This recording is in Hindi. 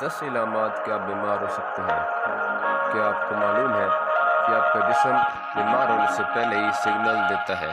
10 इलामात कि आप बीमार हो सकते हैं। क्या आपको मालूम है कि आपका जिस्म बीमार होने से पहले ही सिग्नल देता है?